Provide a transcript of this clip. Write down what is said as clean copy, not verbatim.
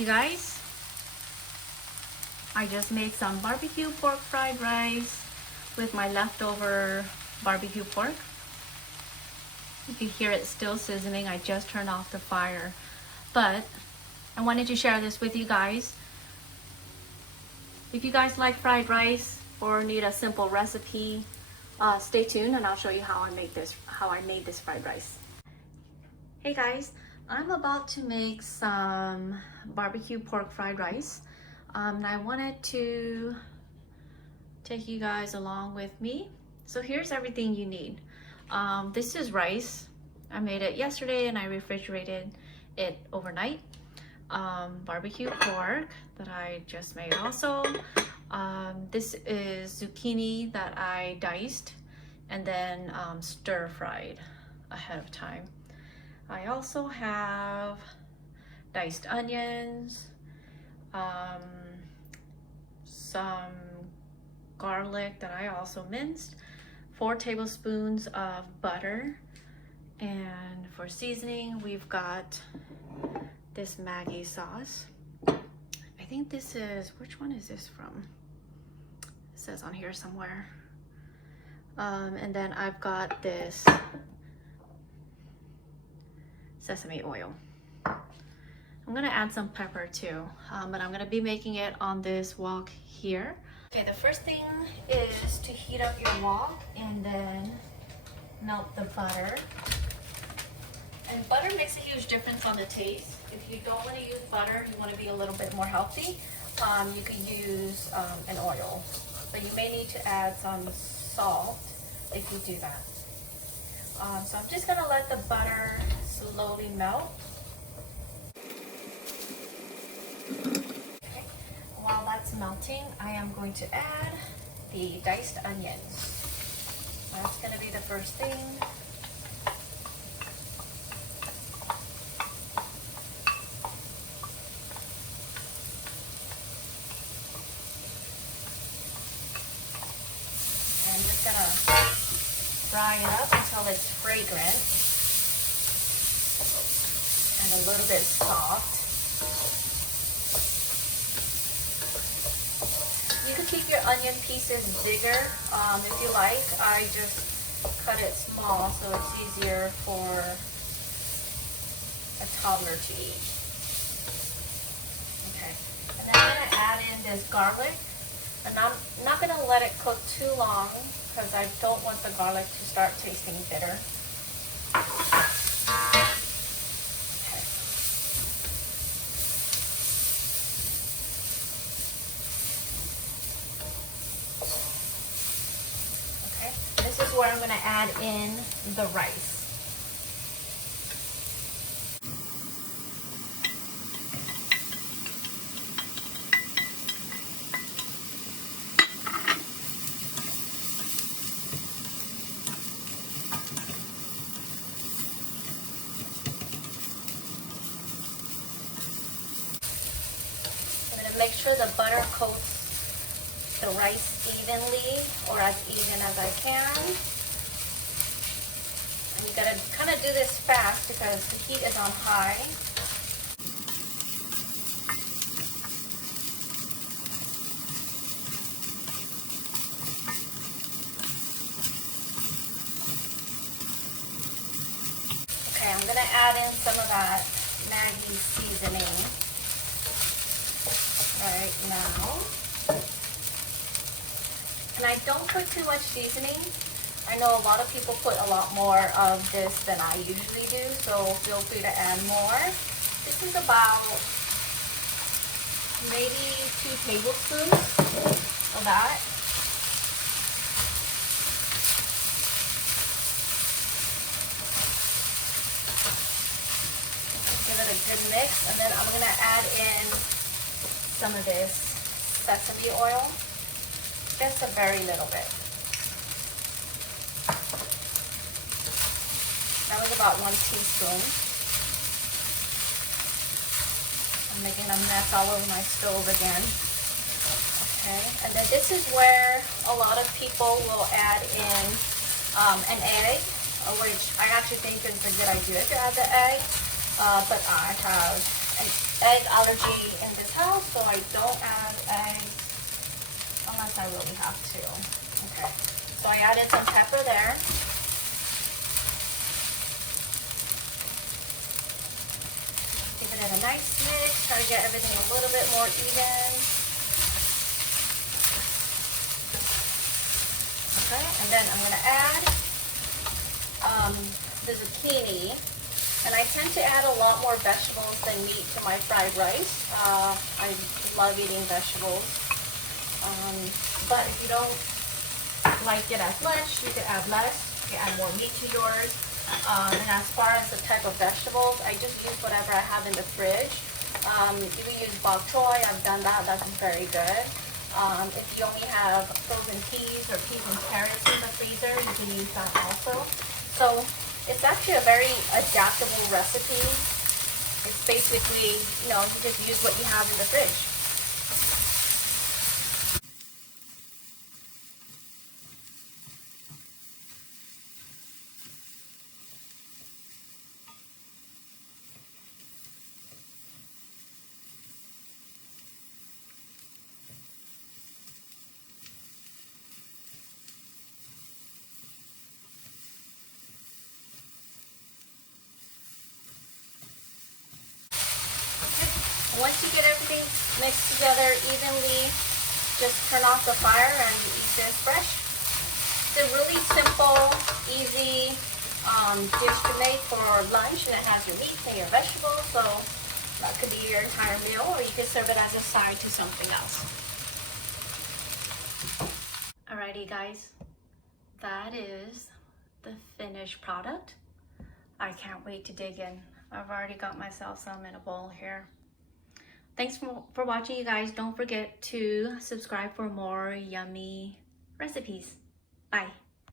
You guys, I just made some barbecue pork fried rice with my leftover barbecue pork. You can hear it still sizzling. I just turned off the fire, but I wanted to share this with you guys. If you guys like fried rice or need a simple recipe, stay tuned and I'll show you how I made this fried rice. Hey guys, I'm about to make some barbecue pork fried rice. And I wanted to take you guys along with me. So here's everything you need. This is rice. I made it yesterday and I refrigerated it overnight. Barbecue pork that I just made also. This is zucchini that I diced and then stir fried ahead of time. I also have diced onions, some garlic that I also minced, 4 tablespoons of butter, and for seasoning we've got this Maggi sauce. I think this is, which one is this from? It says on here somewhere. And then I've got this sesame oil. I'm gonna add some pepper too, but I'm gonna be making it on this wok here. Okay, the first thing is to heat up your wok and then melt the butter. And butter makes a huge difference on the taste. If you don't want to use butter, you want to be a little bit more healthy, you can use an oil. But you may need to add some salt if you do that. So I'm just gonna let the butter slowly melt. Okay. While that's melting, I am going to add the diced onions. That's gonna be the first thing. I'm just gonna fry it up until it's fragrant and a little bit soft. You can keep your onion pieces bigger if you like. I just cut it small so it's easier for a toddler to eat. Okay, and then I'm gonna add in this garlic. And I'm not going to let it cook too long because I don't want the garlic to start tasting bitter. Okay. Okay, this is where I'm going to add in the rice. Make sure the butter coats the rice evenly, or as even as I can. And you gotta kind of do this fast because the heat is on high. Okay, I'm gonna add in some of that Maggi seasoning right now. And I don't put too much seasoning. I know a lot of people put a lot more of this than I usually do, so feel free to add more. This is about maybe 2 tablespoons of that. Give it a good mix, and then I'm gonna add in some of this sesame oil, just a very little bit. That was about 1 teaspoon. I'm making a mess all over my stove again. Okay, and then this is where a lot of people will add in an egg, which I actually think is a good idea to add the egg, but I have egg allergy in this house, so I don't add eggs unless I really have to. Okay, so I added some pepper there. Give it a nice mix, try to get everything a little bit more even. Okay, and then I'm gonna add the zucchini. And I tend to add a lot more vegetables than meat to my fried rice. I love eating vegetables. But if you don't like it as much, you can add less. You can add more meat to yours. And as far as the type of vegetables, I just use whatever I have in the fridge. You can use bok choy. I've done that. That's very good. If you only have frozen peas or peas and carrots in the freezer, you can use that also. So it's actually a very adaptable recipe. It's basically, you just use what you have in the fridge. Once you get everything mixed together evenly, just turn off the fire and eat this fresh. It's a really simple, easy dish to make for lunch, and it has your meat and your vegetables, so that could be your entire meal, or you could serve it as a side to something else. Alrighty guys, that is the finished product. I can't wait to dig in. I've already got myself some in a bowl here. Thanks for watching, you guys. Don't forget to subscribe for more yummy recipes. Bye.